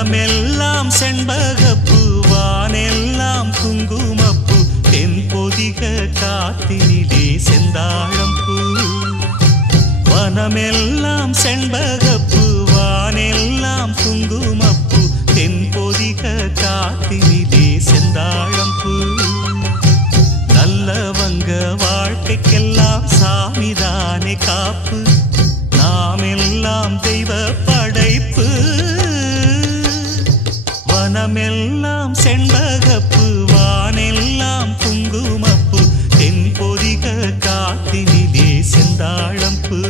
வனமெல்லாம் செண்பகப்பூ வானெல்லாம் குங்குமப்பூ தென்பொதிக காத்தினிலே செந்தாழம்பூ வனமெல்லாம் செண்பகப்பூ வானெல்லாம் குங்குமப்பூ தென்பொதிக காத்தினிலே செந்தாழம்பூ நல்லவங்க வாழ்க்கைக்கெல்லாம் சாமிதானே காப்பு நாமெல்லாம் தெய்வ படைப்பு வனமெல்லாம் செண்பகப்பூ வானெல்லாம் குங்குமப்பூ தென்பொதிக காத்தினிலே செந்தாழம்பூ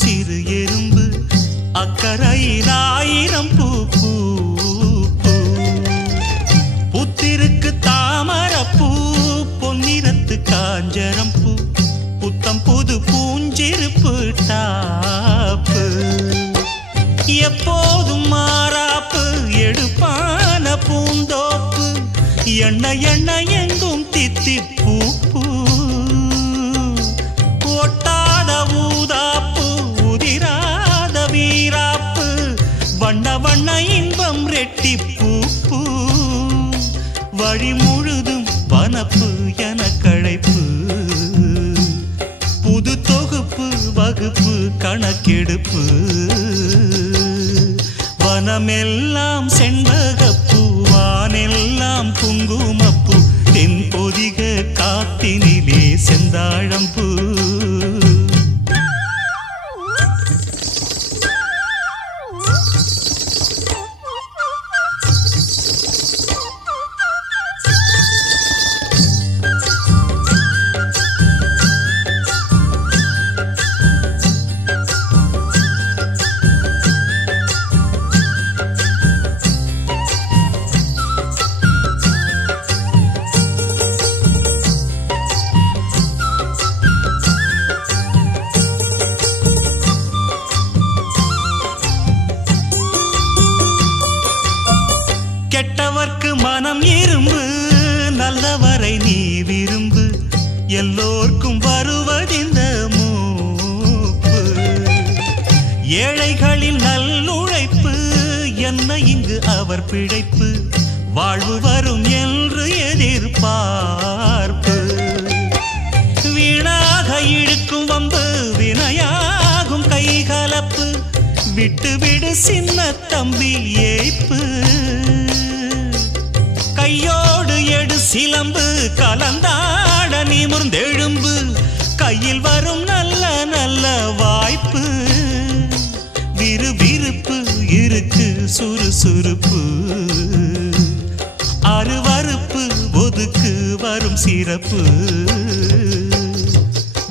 சிறு எறும்பு அக்கரையில் ஆயிரம் பூ பூ புத்திருக்கு தாமரப்பூ பொன்னிறத்து காஞ்சரம் பூ புத்தம் புது பூஞ்சிருப்பு டாப்பு எப்போதும் மாறாப்பு எடுப்பான பூந்தோப்பு எண்ணெய் எண்ணெய் எங்கும் தித்திப்பூ பூ ஒட்டாத ஊதாப்பு உதிராத வீராப்பு வண்ண வண்ண இன்பம் ரெட்டிப்பூ பூ வழி முழுதும் வனப்பு என கழைப்பு புது தொகுப்பு வகுப்பு கணக்கெடுப்பு வனமெல்லாம் செண்பகப்பூ வானெல்லாம் குங்குமப்பூ தென்பொதிக காத்தினிலே செந்தாழம்பூ கெட்டவர்க்கு மனம் இரும்பு நல்லவரை நீ விரும்பு எல்லோர்க்கும் வருவதிந்த மூப்பு ஏழைகளின் நல்லுழைப்பு என்ன இங்கு அவர் பிழைப்பு வாழ்வு வரும் என்று எதிர்பார்ப்பு வீணாக இழுக்கும் வம்பு வினையாகும் கைகலப்பு விட்டு விடு சின்ன தம்பி ஏய்ப்பு கையோடு எடு சிலம்பு கலந்தாட நிமிர்ந்தெழும்பு கையில் வரும் நல்ல நல்ல வாய்ப்பு விறுவிறுப்பு இருக்கு சுறுசுறுப்பு அருவருப்பு ஒதுக்கு வரும் சிறப்பு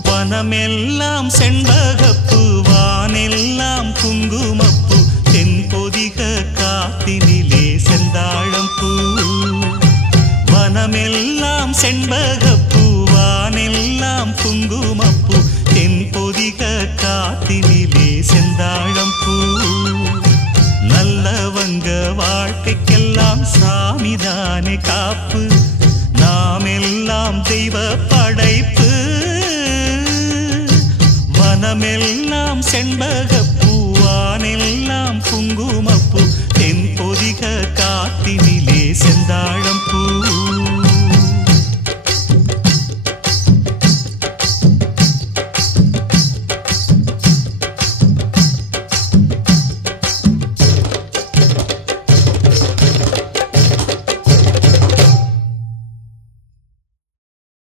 வனமெல்லாம் செண்பகப்பூ வானெல்லாம் குங்குமப்பூ தென்பொதிக காத்தினிலே செந்தாழம்பூ வனமெல்லாம் செண்பகப்பூ வானெல்லாம் குங்குமப்பூ தென்பொதிக காத்தினிலே செந்தாழம்பூ நல்லவங்க வாழ்க்கைக்கெல்லாம் சாமிதானே காப்பு நாமெல்லாம் தெய்வ படைப்பு வனமெல்லாம் செண்பகப்பூ வானெல்லாம் குங்குமப்பூ தென்பொதிக காத்தினிலே செந்தாழம்பூ